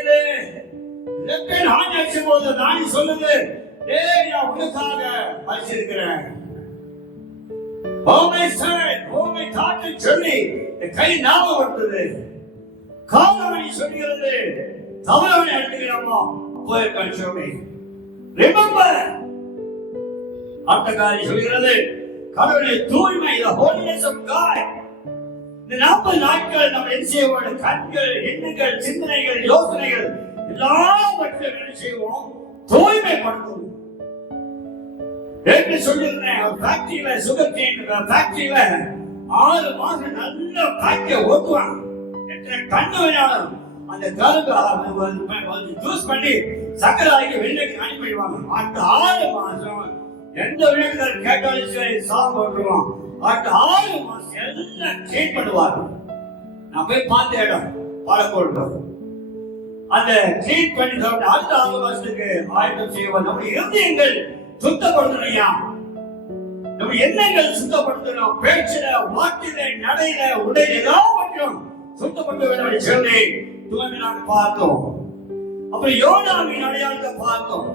செய்யுது. Left hand அடிச்ச போது ராணி சொல்லுது, டேய் நான் உனக்காக வச்சிருக்கிறேன். Oh my son, oh my daughter சொல்லி கை ஞாபகம் வருது. காலமணி சொல்கிறது, தவறவனை எடுத்துக்கிறோமா போயிருக்கான்னு சொல்லி ரிமெம்பர். ஆட்டக்காரி சொல்கிறது, கடவுளுடைய தூய்மை, the holiness of God. இந்த 40 நாட்கள் நம்ம என்ன செய்வோம்? கண்கள், எண்ணங்கள், சிந்தனைகள், யோசனைகள் எல்லாவற்றையும் என்ன செய்வோம்? தூய்மைப்படுத்துவோம். என்று சொல்லியிருந்தேன், ஒரு ஃபேக்டரியில சுகர் கேன் ஃபேக்டரியில 6 மாசம் நல்ல ஃபேக்டரியை ஓட்டுவாங்க. எத்தனை கண்ணு வேணாலும் அந்த கரும்பு ஜூஸ் பண்ணி சக்கராய்க்கு வெளியே அனுப்பிடுவாங்க. அந்த 6 மாசம் எந்த விளக்குகள் கேட்டாலும் சரி சாங் போட்டுருவான். அடுத்த 6 மாசம் எல்லாம் கிளீன் பண்ணுவாங்க. நான் போய் பார்த்த இடம் பாலக்கோடு. அந்த கிளீன் பண்ணி அடுத்த 6 மாசத்துக்கு ஆயத்தம் செய்வோம். நம்முடைய இருதயங்கள் சுத்தப்படுத்தணும். நம்ம எண்ணங்கள் சுத்தப்படுத்தணும். பேச்சில, வாட்டில, நடையில, உடையில எல்லாவற்றும் சுத்தப்பட்டு வேண்டும் சொல்லி துவங்கினாங்க பார்த்தோம். அப்புறம் யோனாவின் அடையாளத்தை பார்த்தோம்.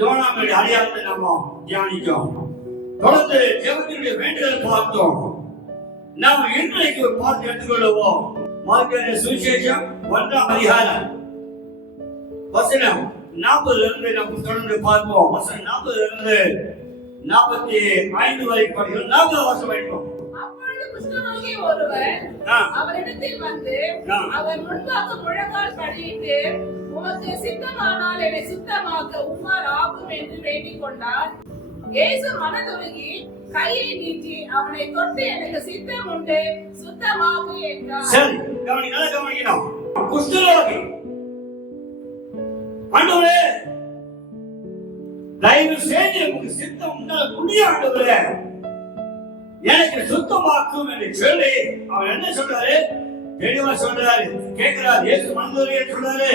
யோனாவின் அடையாளத்தை நம்ம தியானித்தோம். தொடர்ந்து ஜெபத்தினுடைய வேண்டுதல் பார்த்தோம். நாம் இன்றைக்கு பார்த்து எடுத்துக்கொள்வோம். மார்க்கு சுவிசேஷம் 1ஆம் அதிகாரம் வசனம் 40 இருந்து நம்ம தொடர்ந்து பார்ப்போம். வசனம் 40 இருந்து 45 வரை படிக்கிறோம். 40 வருஷம் படிப்போம். அப்பொழுது குஷ்டரோகி ஒருவர் அவரிடத்தில் வந்து அவர் முன்பாக முழங்கால் படியிட்டு, உமக்கு சித்தமானால் என்னை சுத்தமாக்க உம்மால் ஆகும் என்று வேண்டிக் கொண்டார். இயேசு மனதுருகி கையை நீட்டி அவனை தொட்டு, எனக்கு சித்தம் உண்டு, சுத்தமாகு என்றார். சரி, கவனிக்கணும். குஷ்டரோகி ஆண்டவரே, தயவு செய்து உங்களுக்கு சித்தம் உண்டாக முடியும் ஆண்டவரே, எனக்கு சுத்தமாக்கும் என்று சொல்லி அவர் என்ன சொல்றாரு? தெளிவா சொல்றாரு. கேட்கிறார். இயேசு மனதுருகி சொல்றாரு,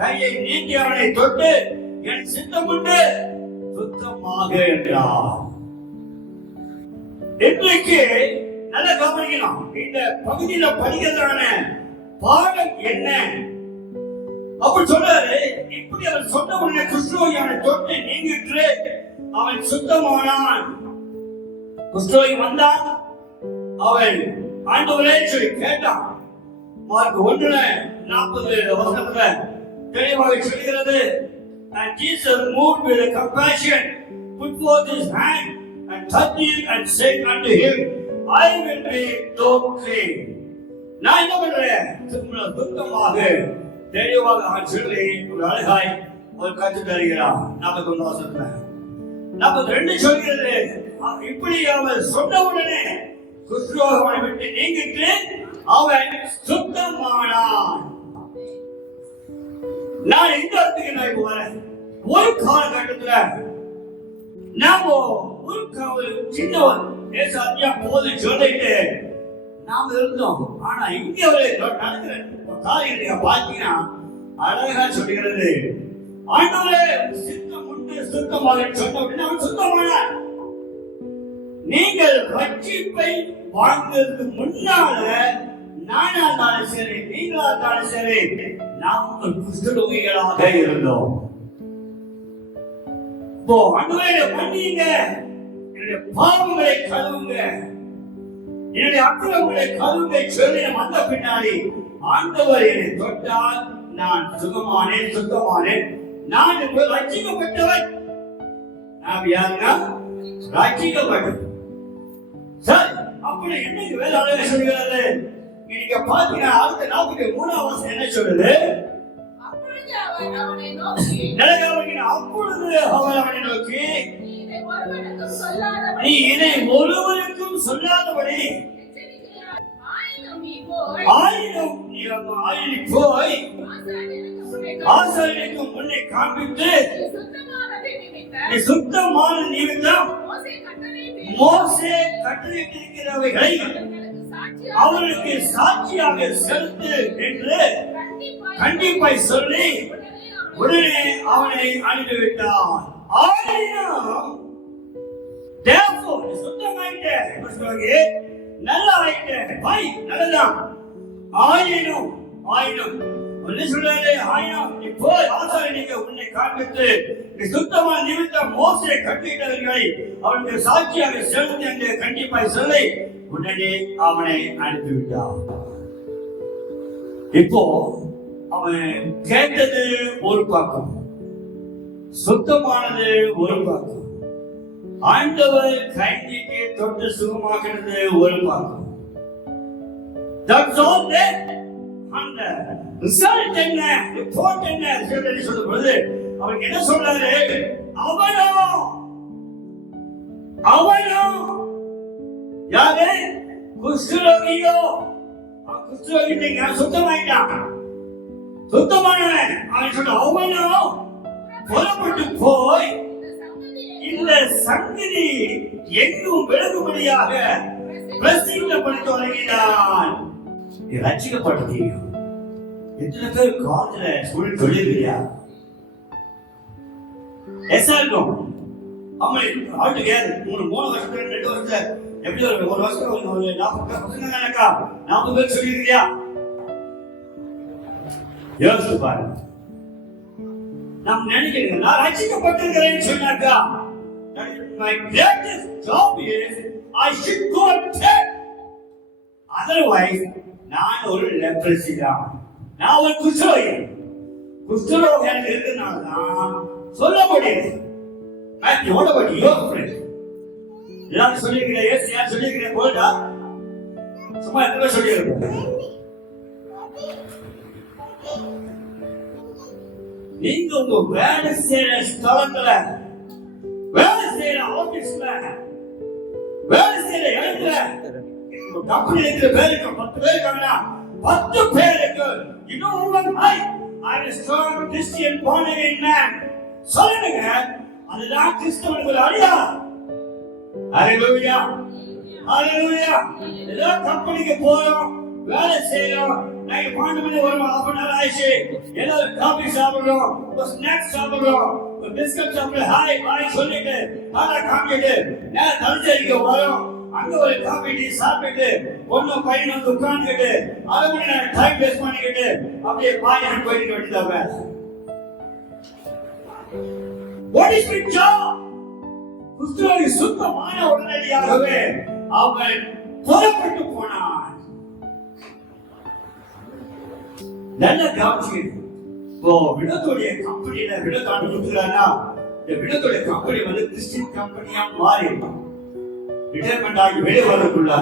கையை நீட்டி அவனை தொட்டு, என் சித்தம் உண்டு, சுத்தமாக என்றார். இன்றைக்கு நல்ல கவனிக்கணும். இந்த பகுதியில படிக்கிறதான பாடம் என்ன அப்படி சொல்றாரு. இப்படி அவர் சொன்ன உடனே குஷ்டரோகி அவனை தொட்டு நீங்கிட்டு அவன் சுத்தமானான். குஷ்டரோகி வந்தான். அவன் ஆண்டவரே சொல்லி கேட்டான். மார்க் 1:40 வசனத்துல தெளிவாக சொல்கிறது. And Jesus moved with compassion, put forth his hand and touched him and said unto him, I will make thou clean. நான் என்ன பண்றேன்? சுத்தமாக தெளிவாக சொல்லி ஒரு அழகாய் ஒரு கற்று தருகிறார். 41 வசனத்துல 42 சொல்கிறது. இப்படி அவர் சொன்ன உடனே குஷ்டரோகத்தை விட்டு நீங்கிட்டு அவன் சுத்தமானான். நான் இந்த இடத்துக்கு நான் இப்ப வரேன். ஒரு காலகட்டத்துல நாம ஒரு சின்னவன் தேசாத்தியா போது சொல்லிட்டு நாம இருந்தோம். ஆனா இங்க ஒரு நடக்கிற காரியத்தை பாத்தீங்கன்னா அழகா சொல்லுகிறது. ஆண்டவரே சித்தம் உண்டு, சுத்தமாக சொன்ன அப்படின்னா அவன் சுத்தமானான். நீங்கள் ரட்சிப்பை வாழ்ந்ததுக்கு முன்னால நானா இருந்தாலும் சரி, நீங்களா இருந்தாலும் சரி, நாம் குஷ்டரோகிகளாக இருந்தோம். ஆண்டவரே மன்னியுங்க, என்னுடைய பாவங்களை கழுவுங்க, என்னுடைய அக்கிரமங்களை கழுவுங்க சொல்லி வந்த பின்னாடி ஆண்டவர் என்னை தொட்டால் நான் சுகமானேன், சுத்தமானேன். நான் ரட்சிக்கப்பட்டவன். நாம் யாருன்னா ரட்சிக்கப்பட்டவன். சரி, அப்படி என்னைக்கு வேலை அழகா சொல்கிறது. நீங்க பாத்தீங்கன்னா அடுத்த 43ஆம் வசனம் என்ன சொல்லுது? அப்பொழுது அவர் அவனை நோக்கி, நீ இதை ஒருவருக்கும் சொல்லாதபடி ஆயினும் நீ போய் ஆசாரியனுக்கு முன்னே காண்பித்து நீ சுத்தமான நிமித்தம் மோசே கட்டளையிட்டிருக்கிறவைகளை அவர்களுக்கு சாட்சியாக செலுத்து என்று கண்டிப்பாய் சொல்லி உடனே அவனை அனுப்பிவிட்டார். ஆயினும் சுத்தமாயிட்டே நல்லா ஆயிட்டே நல்லதான். ஆயினும் சொல்றாரு, ஆயிரம் நீ போய் ஆசாரியனுக்கு உன்னை காண்பித்து நீ சுத்தமான நிமித்தம் மோசே கட்டிட்டவர்களை அவனுக்கு சாட்சியாக செலுத்தி என்று கண்டிப்பாய் சொல்லி உடனே அவனை அனுப்பிவிட்டான். இப்போ அவன் கேட்டது ஒரு பக்கம், சுத்தமானது ஒரு பக்கம், ஆண்டவர் கைக்கு தொட்டு சுகமாகிறது ஒரு பக்கம். That's all there. அந்த ரிசல்ட் என்ன, ரிப்போர்ட் என்ன சொல்லும் பொழுது அவருக்கு என்ன சொல்றாரு, அவனோ யாரு, குஷ்டரோகியோ, குஷ்டரோகி சுத்தமாயிட்டான், சுத்தமானவன். அவன் சொல்ற அவனோ புறப்பட்டு போய் இந்த சங்கதி எங்கும் விலகும்படியாக பிரசித்தப்படுத்த தொடங்கினான். ரட்சிக்கப்பட்டீங்க. எத்தனை பேர் காலேஜ்ல சொல்லிருக்கியா? எஸ்ஆர்க்கும் அம்மை ஆல்டுகேர் 3 வருஷத்துல 2 வருஷத்துல எப்படி ஒரு வருஷம் ஒரு 40% தானக்கா 40 பேர் சொல்லிருக்கியா? யோசிச்சு பாருங்க. நாம் நினைக்கிறீங்க நான் ரட்சிக்கப்பட்டிருக்கிறேன்னு சொன்னாக்கா my greatest job is I should go and take. Otherwise நான் ஒரு லெப்ரசி தான், நான் ஒரு குஷ்டரோகி. குஷ்டரோகி இருக்கிறதுனால தான் சொல்ல முடியுது. Matthew, what about your friend? எல்லாரும் சொல்லிக்கிறேன், ஏசு யார் சொல்லிக்கிறேன் போல்டா, சும்மா எத்தனை சொல்லியிருக்கோம். நீங்க உங்க வேலை செய்யற ஸ்தலத்துல, வேலை செய்யற ஆபீஸ்ல, வேலை செய்யற இடத்துல, கம்பெனி இருக்கிற பேருக்கு 10 பேர் இருக்காங்கன்னா 10 பேருக்கு you know what I am a strong Christian born again man சொல்லுங்க. அதுதான் கிறிஸ்தவனுக்கு அடையாளம். ஹalleluya, ஹalleluya. எல்லா கம்பெனிக்கு போறோம், வேலை செய்யறோம், நைட் 12 மணி வரும், half an hour ஆயிடுச்சு, எல்லாரும் காபி சாப்பிடுறோம், ஒரு ஸ்நாக்ஸ் சாப்பிடுறோம், ஒரு பிஸ்கட் சாப்பிடுறோம், ஹாய் பாய் சொல்லிட்டு ஆனா காமிட்டு நேரம் தனிச்சரிக்க வரோம். அங்க ஒரு காபி டீ சாப்பிட்டு ஒன்னும் பையன் வந்து உட்கார்ந்துக்கிட்டு 1/2 மணி நேரம் டைம் வேஸ்ட் பண்ணிக்கிட்டு அப்படியே பாய் போயிட்டு வேண்டியதாங்க. What is my job? குஷ்டரோகி சுத்தமான உடனடியாகவே அவன் புறப்பட்டு போனான். நல்ல கவனிச்சு விடத்துடைய கம்பெனியில விடத்தாண்டு கொடுக்குறாங்கன்னா இந்த விடத்துடைய கம்பெனி வந்து கிறிஸ்டியன் கம்பெனியா மாறி ரிட்டையர்மெண்ட் ஆகி வெளியே வரக்குள்ள.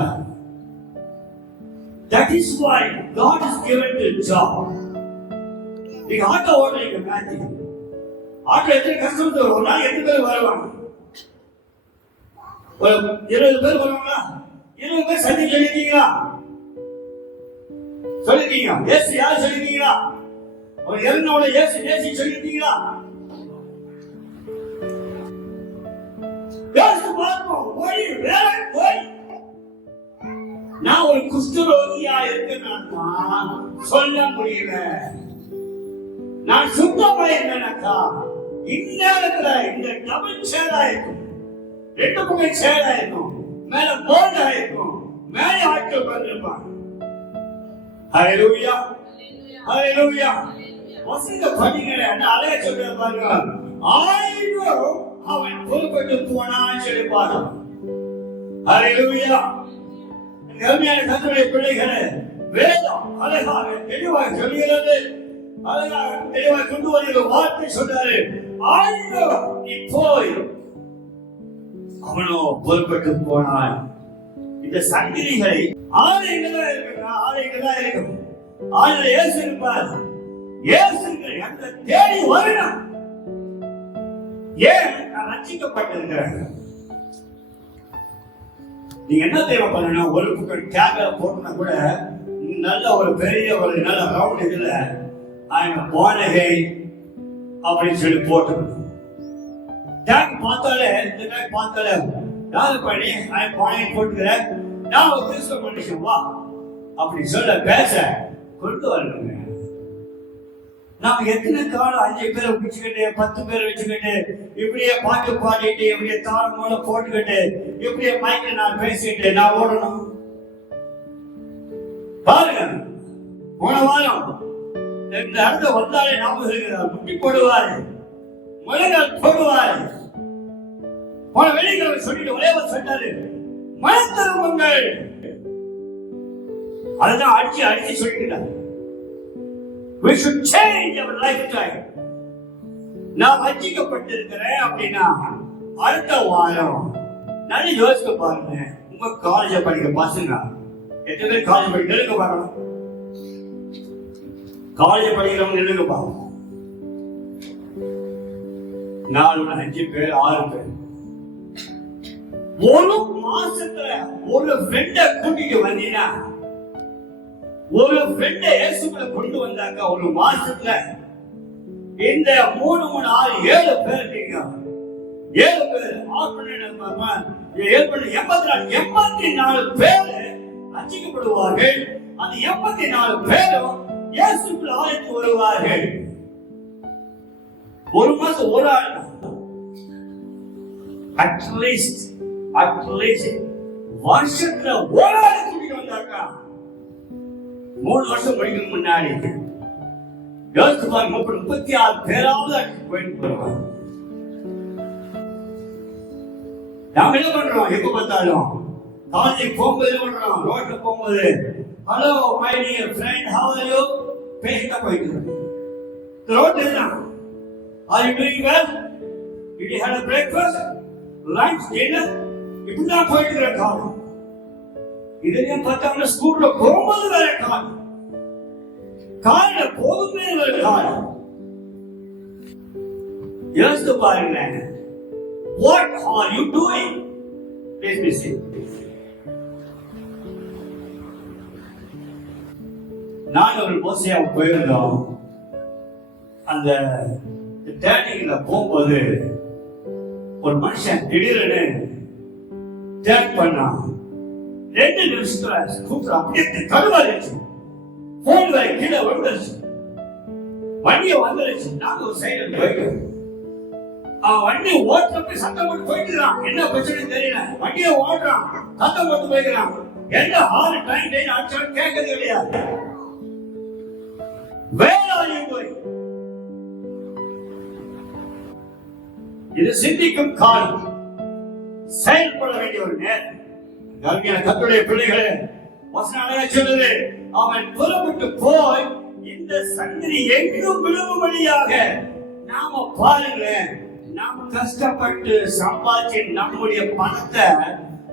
That is why God has given the job. நீங்க ஆட்டோ ஓடுறீங்க, மேட்ச் ஆட்டோ எத்தனை கஸ்டமர் ஒரு நாள் 8 பேர் வருவாங்க, ஒரு 20 பேர் வருவாங்களா? 20 பேர் சந்தி சொல்லிருக்கீங்களா? சொல்லிருக்கீங்க. ஏசு யார் சொல்லிருக்கீங்களா? ஒரு எல்லோட ஏசு ஏசி சொல்லிருக்கீங்களா? நான் ஒரு குஷ்டரோகியா இருக்கேன்னா சொல்ல முடியல. நான் சுத்தமா இருந்தேனாக்கா இந்நேரத்துல இந்த டபுள் சேரா இருக்கும், 2 பக்கம் சேரா இருக்கும், மேல போர்டா இருக்கும், மேல ஆட்கள் பண்ணிருப்பாங்க. ஹalleluya, ஹalleluya. வசந்த படிங்களே அலைய சொல்ற பாருங்க. ஆயிரம் அவன் புறப்பட்டு போனான்னு சொல்லி பாருங்க. ஹalleluya. கர்மியான கர்த்தருடைய பிள்ளைகளே, வேதம் அழகாக தெளிவாக சொல்கிறது, அழகாக தெளிவாக கொண்டு வருகிற வார்த்தை சொல்றாரு. ஆயிரம் நீ போய், அவனோ புறப்பட்டு போனான். இந்த சங்கிலிகளை ஆலயங்களா இருக்கா, ஆலயங்களா இருக்கும், ஆலய இயேசு இருப்பார். இயேசுங்கள் அந்த தேடி வரணும். ஏன் நான் ரட்சிக்கப்பட்டிருக்கிறேன். நீங்க என்ன தேவை பண்ணணும், ஒரு புக்கட் கேமரா போட்டுனா கூட நல்ல ஒரு பெரிய ஒரு நல்ல ரவுண்ட் இதுல I'm born again அப்படின்னு சொல்லி போட்டுக்கணும். டேக் பார்த்தாலே, இந்த டேக் பார்த்தாலே யாரு பண்ணி I'm born again போட்டுக்கிறேன், நான் ஒரு கிறிஸ்தவ மனுஷன் வா அப்படி சொல்ல பேச கொண்டு வரணுங்க. நாம எத்தனை காலம் 5 பேரை வச்சுக்கிட்டு 10 பேரை வச்சுக்கிட்டு இப்படியே பாட்டு பாடிட்டு இப்படியே தாளம் மூல போட்டுக்கிட்டு இப்படியே மைக்ல நான் பேசிட்டு நான் ஓடணும் பாருங்க. போன வாரம் இந்த இடத்துல வந்தாலே ஞாபகம் இருக்கிறார். முட்டி போடுவாரு, முழங்கால் போடுவாரு. போன வெள்ளிக்கிழமை சொல்லிட்டு ஒரே சொன்னாரு, மனத்தருமங்கள். அதுதான் அடிச்சு சொல்லிட்டாரு. We should change our lifestyle. நான் வஞ்சிக்கப்பட்டிருக்கிறேன் அப்படின்னா அடுத்த வாரம் நல்ல யோசிக்க பாருங்க. உங்க காலேஜ படிக்க பசங்க எத்தனை பேர் காலேஜ் படிக்க நிலுங்க பாருங்க. காலேஜ் படிக்கிறவங்க நிலுங்க பாருங்க. 4 5 பேர் 6 பேர் ஒரு மாசத்துல ஒரு ஃப்ரெண்ட கூட்டிட்டு வந்தீங்கன்னா, ஒரு ஃப்ரெண்ட இயேசுக்குள்ள கொண்டு வந்தாங்க ஒரு மாசத்துல இந்த 3 3 6 7 பேர் இருக்கீங்க. 7 பேர் 84 பேர் ரட்சிக்கப்படுவார்கள். அந்த 84 பேரும் இயேசுக்குள்ள ஆலயத்துக்கு வருவார்கள். ஒரு மாசம் ஒரு ஆள் அட்லீஸ்ட் வருஷத்துல ஒரு ஆள் கூட்டிட்டு வந்தாக்கா 3 வருஷம் படிக்கிற முன்னாடி யோசிச்சு பாருங்க. 36 பேராவது போயிட்டு வருவாங்க. நாம என்ன பண்றோம்? எப்ப பார்த்தாலும் காலேஜ் போகும்போது என்ன பண்றோம்? ரோட்ல போகும்போது hello my dear friend how are you பேசிட்டு போயிட்டு ரோட்ல தான் are you doing well, did you have a breakfast, lunch, dinner, இப்படிதான் போயிட்டு இருக்கிற காலம். இதையும் பார்த்தாங்கன்னா ஸ்கூல்ல போகும்போது வேற காலம், காலையில போகுமே வேற காலம். யோசித்து பாருங்க. What are you doing? Please be safe. நான் ஒரு மோசையா போயிருந்தோம். அந்த டேனிங்ல போகும்போது ஒரு மனுஷன் திடீர்னு டேக் பண்ணான். 2 நிமிஷத்துல ஸ்கூட்டர் அப்படியே கருவாரிச்சு, போன் வேற கீழே விழுந்துருச்சு, வண்டியை வந்துருச்சு. நாங்க ஒரு சைடு போயிட்டோம். வண்டி ஓட்டுறப்ப சத்தம் போட்டு போயிட்டுறான். என்ன பிரச்சனை தெரியல, வண்டியை ஓட்டுறான், சத்தம் போட்டு போய்க்கிறான். எந்த ஹார்ன் டைம் அடிச்சாலும் கேட்கறது கிடையாது. வேளாண் போய் இது சிந்திக்கும் காலம், செயல்பட வேண்டிய ஒரு நேரம். கர்த்தருடைய பிள்ளைகளே, வசனம் சொல்லுது, அவன் புறப்பட்டு போய் இந்த சங்கதி எங்கும் விழும்படியாக. நாம பாருங்க, நாம கஷ்டப்பட்டு சம்பாதிச்சு நம்முடைய பணத்தை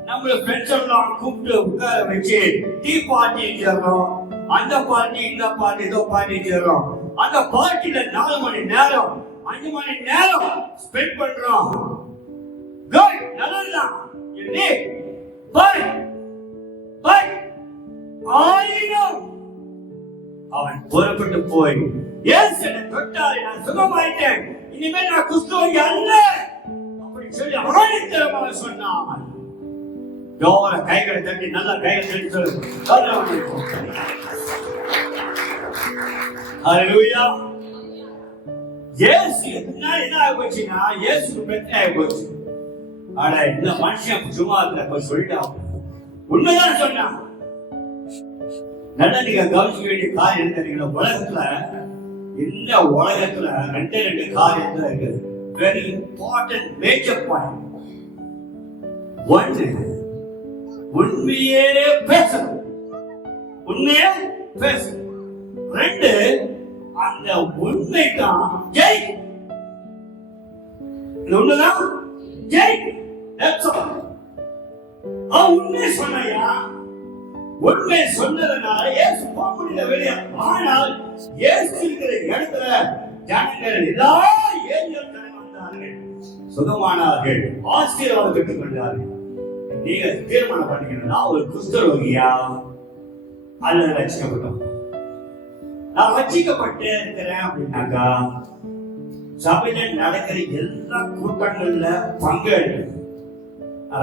நம்மள ஃப்ரெண்ட்ஸ் எல்லாம் கூப்பிட்டு உட்கார வச்சு டீ பார்ட்டி செய்யறோம், அந்த பார்ட்டி இந்த பார்ட்டி ஏதோ பார்ட்டி செய்யறோம். அந்த பார்ட்டில 4 மணி நேரம் 5 மணி நேரம் ஸ்பெண்ட் பண்றோம். குட், நல்லதுதான். ஆயினும் அவன் புறப்பட்டு போய் இயேசு என்னை தொட்டார், நான் சுகமாயிட்டேன், இனிமேல் நான் குஷ்டரோகி அல்ல அப்படி சொல்லி ஆணித்தரமாக சொன்னான். ஜோர கைகளை தட்டி நல்லா கைகளை தட்டி ஹல்லேலூயா. இயேசு என்ன ஆயிப்போச்சுன்னா, இயேசுக்கு பிரச்சனை ஆயிப்போச்சு. ஆனா இந்த மனுஷன் சும்மா இருக்க சொல்லிட்டான், உண்மைதான் சொன்னான். நல்லா நீங்க கவனிக்க வேண்டிய காரியம் என்ன தெரியுங்களா? உலகத்துல இந்த உலகத்துல 2 காரியம் தான் இருக்குது. Very important major point. 1, உண்மையே பேசணும், உண்மையே பேசணும். 2, அந்த உண்மை தான் ஜெய். இந்த உண்மைதான் ஜெய். That's all. உண்மை சொன்னையா, உண்மை சொன்னதுனால இயேசு போக முடியல வெளியே. ஆனால் இயேசு இருக்கிற இடத்துல ஜனங்கள் எல்லா ஏரியாவும் வந்தார்கள், சுகமானார்கள், ஆசீர்வாதம் பெற்றுக் கொண்டார்கள். நீங்க தீர்மானம் பண்ணிக்கணும், நான் ஒரு குஷ்டரோகியா அல்லது ரட்சிக்கப்பட்டோம். நான் ரட்சிக்கப்பட்டே இருக்கிறேன் அப்படின்னாக்கா சபையில நடக்கிற எல்லா கூட்டங்கள்ல பங்கெடுக்க.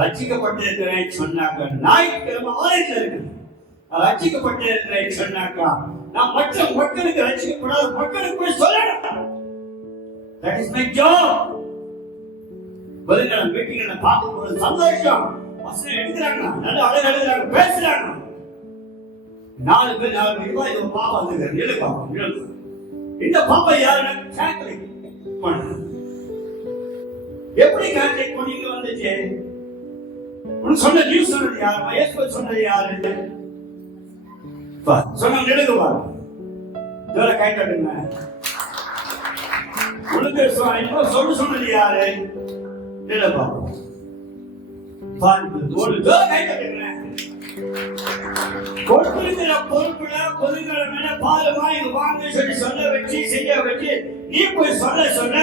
ரட்சிக்கப்பட்டு இருக்கிறேன் சொன்னாக்கா ஞாயிற்றுக்கிழமை ஆலயத்தில் இருக்கு. ரட்சிக்கப்பட்டு இருக்கிறேன் சொன்னாக்கா நான் மற்ற மக்களுக்கு, ரட்சிக்கப்படாத மக்களுக்கு போய் சொல்லணும். That is my job. பதினாறு மீட்டிங்களை பார்க்கும்போது சந்தோஷம், வசனம் எடுக்கிறாங்க, நல்ல அழகு எழுதுறாங்க, பேசுறாங்க. 4 பேர் 4 பேர் இது பாவம் வந்துருக்காரு. எழுப்பாங்க இந்த பாப்பா யாரு? கேத்தலிக் பொண்ணு. எப்படி கேத்தலிக் பொண்ணு இங்க வந்துச்சு? உனக்கு சொன்ன நியூஸ் சொன்னது யாருமா? இயேசு சொன்னது யாரு? சொன்ன நெடுங்குவா இதோட கை தட்டுங்க. உனக்கு சொல்லு சொன்னது யாரு? நிலப்பா கொடுத்திருக்கிற பொறுப்புல பொதுக்களை மேல பாருமா இது வாங்க சொல்லி சொல்ல வச்சு செய்ய வச்சு நீ போய் சொல்ல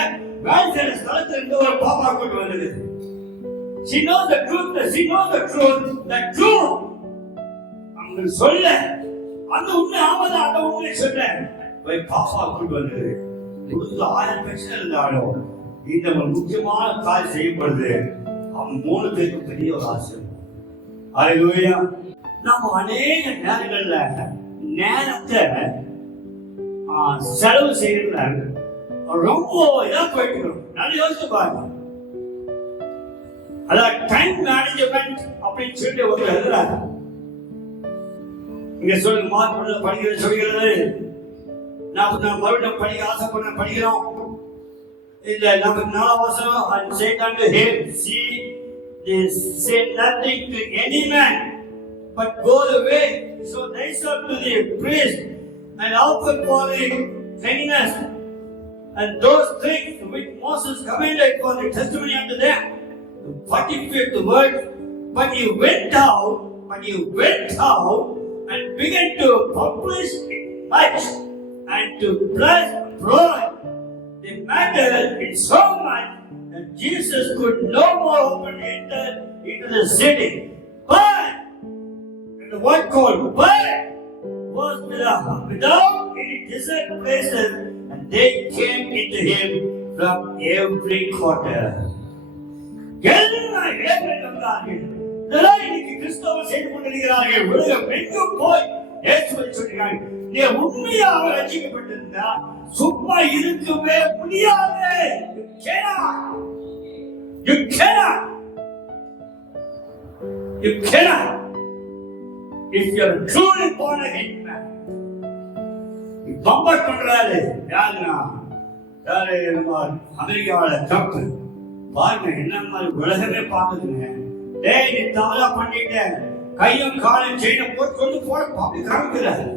வேலை செய்யற ஸ்தலத்துல இருந்து ஒரு பாப்பா கொண்டு வந்தது. She knows the truth. அவங்க சொல்ல அந்த உண்மை ஆமதா அந்த உண்மை சொல்ல போய் பாப்பா கொண்டு வந்தது. உலகத்துல 1000 பிரச்சனை இருந்தாலும் இந்த ஒரு முக்கியமான காரியம் செய்யப்படுது. அவன் 3 பேருக்கு பெரிய ஒரு ஆசை. அல்லேலூயா. நம்ம அநேக நேரங்கள்ல நேரத்தை செலவு செய்யறதுல ரொம்ப இதா போயிட்டு நல்லா யோசிச்சு பாருங்க. அதான் டைம் மேனேஜ்மெண்ட் அப்படின்னு சொல்லிட்டு ஒரு எழுதுறாங்க. இங்க சொல்லுங்க மார்க் படிக்கிறது சொல்லிக்கிறது நான் மறுபடியும் படிக்க ஆசைப்படுறேன் படிக்கிறோம். இல்ல நமக்கு 4 வருஷம் and say unto him, see, they say nothing to any man, but go away. So they said to the priest and offered for the cleanness and those things which Moses commanded for the testimony unto them. The 45th verse, but he went out and began to publish much and to bless abroad the matter in so much that Jesus could no more open enter into the city. But the word called was without any desert places, and they came into him from every quarter. எல்லா இடங்களிலும் வந்தார்கள். இதெல்லாம் இன்னைக்கு கிறிஸ்தவர்கள் செய்து கொண்டிருக்கிறார்கள். உலகம் எங்கும் போய் இயேசுவை சொல்கிறார்கள். நீ உண்மையாக ரட்சிக்கப்பட்டிருந்தா சும்மா இருக்கவே முடியாது. You cannot. If you are truly born again man. Bumper பண்றாரு யாருன்னா நம்ம அமெரிக்காவோட ட்ரம்ப் பாருங்க என்ன மாதிரி உலகமே பாக்குதுங்க. டேய் நீ தவறா பண்ணிட்ட கையும் காலும் செயினை போட்டு கொண்டு போட அப்படி காமிக்கிறாரு.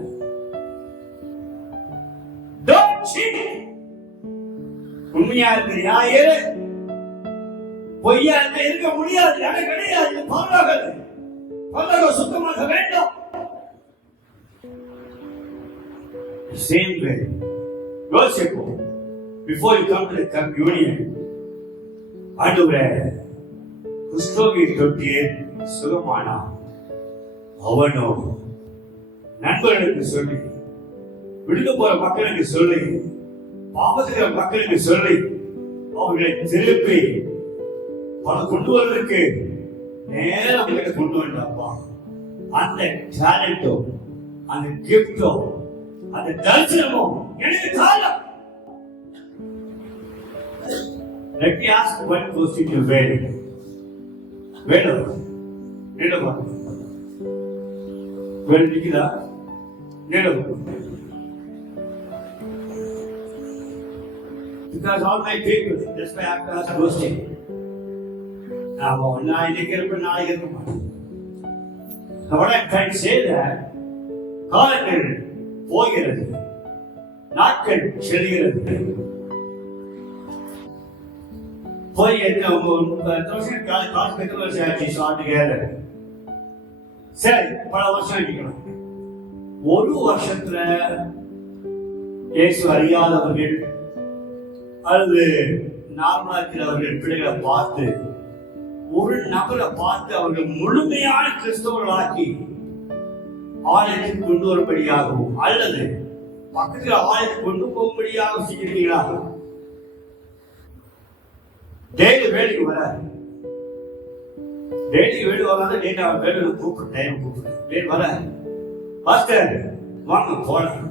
உண்மையா இருக்கிறியா இரு, பொய்யா இருக்க முடியாது. எனக்கு கிடையாது. பரலோகம் சுத்தமாக வேண்டும். Same way, யோசிப்போம். Before you come to the communion, ஆண்டவரே குஷ்டரோகி தொட்டியே சுகமானா அவனோ நண்பர்களுக்கு சொல்லி விடுக்க போற மக்களுக்கு சொல்லி பாவத்துக்கிற மக்களுக்கு சொல்லி அவர்களை திருப்பி கொண்டு வருவதற்கு நேரம் கொண்டு வந்தாப்பா. அந்த டேலண்டோ அந்த கிஃப்டோ அந்த தரிசனமோ எனக்கு காலம். Let me ask one question to Veda. Veda nikida Neda. Because all my people, that's why I have to ask question. What I'm trying to say that காலங்கள் போகிறது, நாட்கள் செல்கிறது. போய் என்ன சரி பல வருஷம் இருக்கணும். ஒரு வருஷத்துல இயேசு அறியாதவர்கள் அல்லது நார்மலா இருக்கிறவர்கள் பிள்ளைகளை பார்த்து ஒரு நபரை பார்த்து அவர்கள் முழுமையான கிறிஸ்தவர்களாக்கி ஆலயத்துக்கு கொண்டு வரும்படியாகவும் அல்லது பக்கத்தில் ஆலயத்துக்கு கொண்டு போகும்படியாக செய்கிறீர்களா? டெய்லி வேலைக்கு வர வராத டேட்டா வேலை கூப்பிடுறேன் வர பாஸ்டர் வாங்க போலாம்.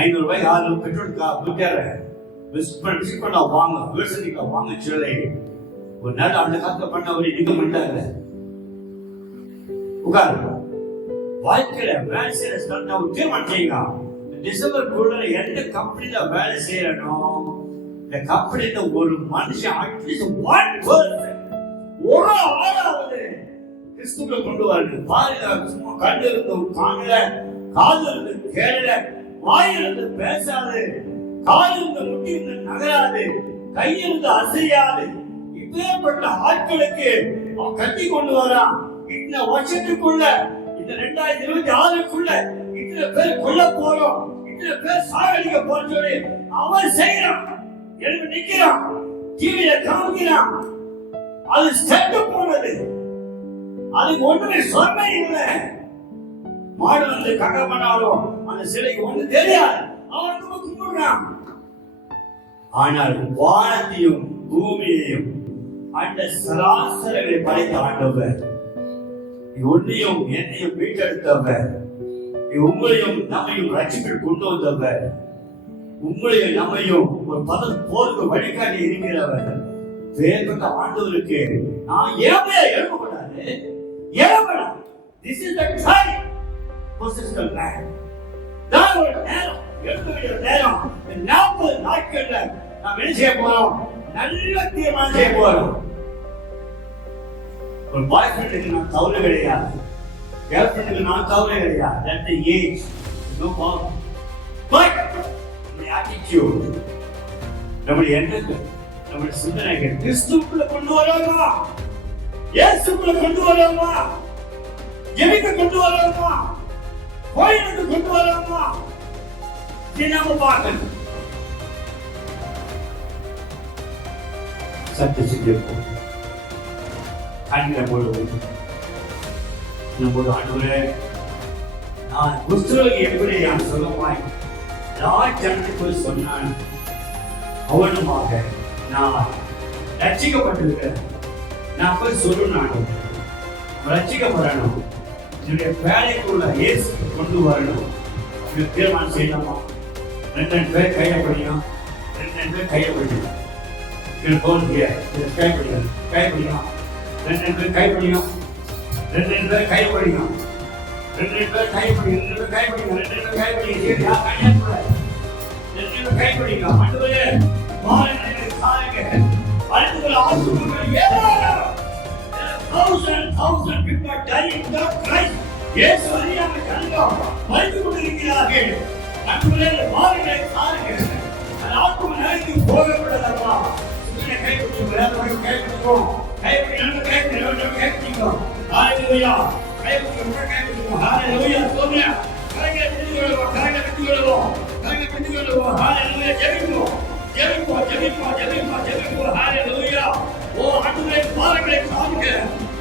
500 ரூபாய் 600 பெட்ரோல் விசிட் பண்ண வாங்க, விவசாயிக்கா வாங்க சொல்லி ஒரு நாள் அந்த காலத்துல பண்ண ஒரு நிக்க மாட்டாங்க. உட்காரு வாழ்க்கையில வேலை செய்யற தீர்மானம் செய்யுங்க. டிசம்பருக்குள்ள எந்த கம்பெனில வேலை செய்யறனோ இந்த கம்பெனில ஒரு மனுஷன் அட்லீஸ்ட் ஒன் பர்சன் ஒரு ஆளாவது கிறிஸ்துவை கொண்டு வரணும். பாருங்க, சும்மா கண்ணு இருந்து காணல, காது இருந்து கேளல, வாயிலிருந்து பேசாது, கால் இருந்து முட்டி இருந்து நகராது, கையிலிருந்து அசையாது, இப்பேற்பட்ட ஆட்களுக்கு அவன் கட்டி கொண்டு வரான். இந்த வருஷத்துக்குள்ள, இந்த 2026க்குள்ள இத்தனை பேர் கொல்ல போறோம், இத்தனை பேர் சாகடிக்க போறோம் சொல்லி அவன் செய்யறான். எழுந்து நிக்கிறான், டிவியில காமிக்கிறான். அது செத்து போனது, அதுக்கு ஒண்ணுமே சொன்ன இல்லை. மாடு வந்து கக்க பண்ணாலும் அந்த சிலைக்கு ஒண்ணு தெரியாது, அவன் கும்பிடுறான். ஆனால் வானத்தையும் பூமியையும் அந்த சராசரங்களை படைத்த ஆண்டவர், உன்னையும் என்னையும் மீட்டெடுத்தவர், உங்களையும் நம்மையும் ரட்சிப்பில் கொண்டு வந்தவர், உங்களையும் நம்மையும் ஒரு போருக்கு வழிகாட்டி இருக்கிறவர். வேறுபட்ட ஆண்டவருக்கு நான் ஏமையா எழுப்பப்படாது, ஏழப்படாது. This is the time. Possess the land. நான் ஒரு நேரம், எழுத வேண்டிய நேரம். 40 நாட்கள்ல நாம் என்ன செய்ய போறோம்? நல்ல தீர்மானம் செய்ய போறோம். ஒரு பாய் ஃப்ரெண்டுக்கு நான் கவலை கிடையாது, கேர்ள் ஃப்ரெண்டுக்கு நான் கவலை கிடையாது. That's the age, no problem. But the attitude, நம்முடைய எண்ணங்கள், நம்முடைய சிந்தனைகள் கிறிஸ்துவுக்குள்ள கொண்டு வராமா, இயேசுக்குள்ள கொண்டு வராமா, ஜெபிக்க கொண்டு வராமா, கோயிலுக்கு கொண்டு வராமா, இதை நாம பார்க்கணும். சத்து சிந்திப்போம், கண்களை போடுவோம். நம்முடைய ஆண்டவரே, நான் குஸ்துரோகி எப்படி நான் சொல்லுவாய் ஜனத்துக்குள் சொன்னான், அவனுமாக நான் ரட்சிக்கப்பட்டிருக்கிறேன். நான் போய் சொல்லணும், ரட்சிக்கப்படணும், என்னுடைய வேலைக்குள்ள இயேசு கொண்டு வரணும். தீர்மானம் செய்யலாமா? 2 பேர் கையை படியும், 2 பேர் கையை படியும், கைப்பிடியும், 2 பேர் கைப்பிடியும், 2 பேர் கைப்பிடியும், 2 பேர் கைப்பிடியும், 2 பேர் கைப்பிடியும், 2 பேர் கைப்பிடியும், யார் கையாளக்கூடாது, 2 பேர் கைப்பிடிங்க. ஆண்டவரே, மாறனை சாருங்க, அடுத்த ஆசீர்வாதங்கள் ஏராளம். 1000 people are dying without Christ. இயேசு அறியாமல் கண்டோம் மறித்து கொண்டிருக்கிறார்கள். ஆண்டவரே, மாறனை சாருங்க, அந்த ஆத்ம நிலைக்கு போகப்படாதப்பா. சுத்தனை கைப்பிடிக்கும், வேதனை கைப்பிடிக்கும், கைப்பிடி, நம்ம கைப்பிடி, நம்ம கைப்பிடிக்கும். ஹalleluya, கைப்பிடிக்கும், கைப்பிடிக்கும். ஹalleluya, சோதனை கரங்களை பிடித்துக்கொள்வோம், கரங்களை பிடித்துக்கொள்வோம், கரங்களை பிடித்துக்கொள்வோம். ஹalleluya, ஜெபிப்போம், ஜெபிப்போம், ஜெபிப்போம், ஜெபிப்போம், ஜெபிப்போம். ஹalleluya. ஓ ஆண்டவரே, பாரங்களை தாருங்க,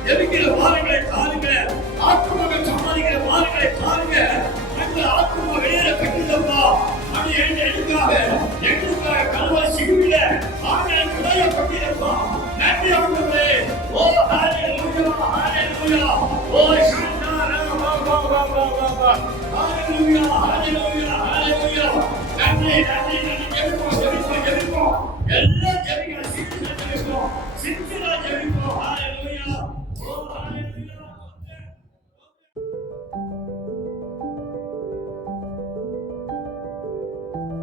ஜெபிக்கிற பாரங்களை தாருங்க, ஆத்மாவை சமாளிக்கிற பாரங்களை தாருங்க. அந்த ஆத்மா வெளியேற பெற்றதப்பா, அது எங்களுக்காக கல்வாரி சிலுவையில ஆண்டவர் விளையப்பட்டிருப்பா. நன்றி ஆண்டவரே. ஓ ஹalleluya, ஹalleluya. ஓ சந்தனா வா வா வா வா வா. ஹalleluya, ஹalleluya, ஹalleluya. நன்றி, நன்றி, நன்றி. ஜெபிப்போம், ஜெபிப்போம், ஜெபிப்போம். எல்லாம் ஜெபிங்க, சிந்திச்சு ஜெபிப்போம், சிந்திச்சு ஜெபிப்போம். ஹalleluya. ஓ ஹalleluya.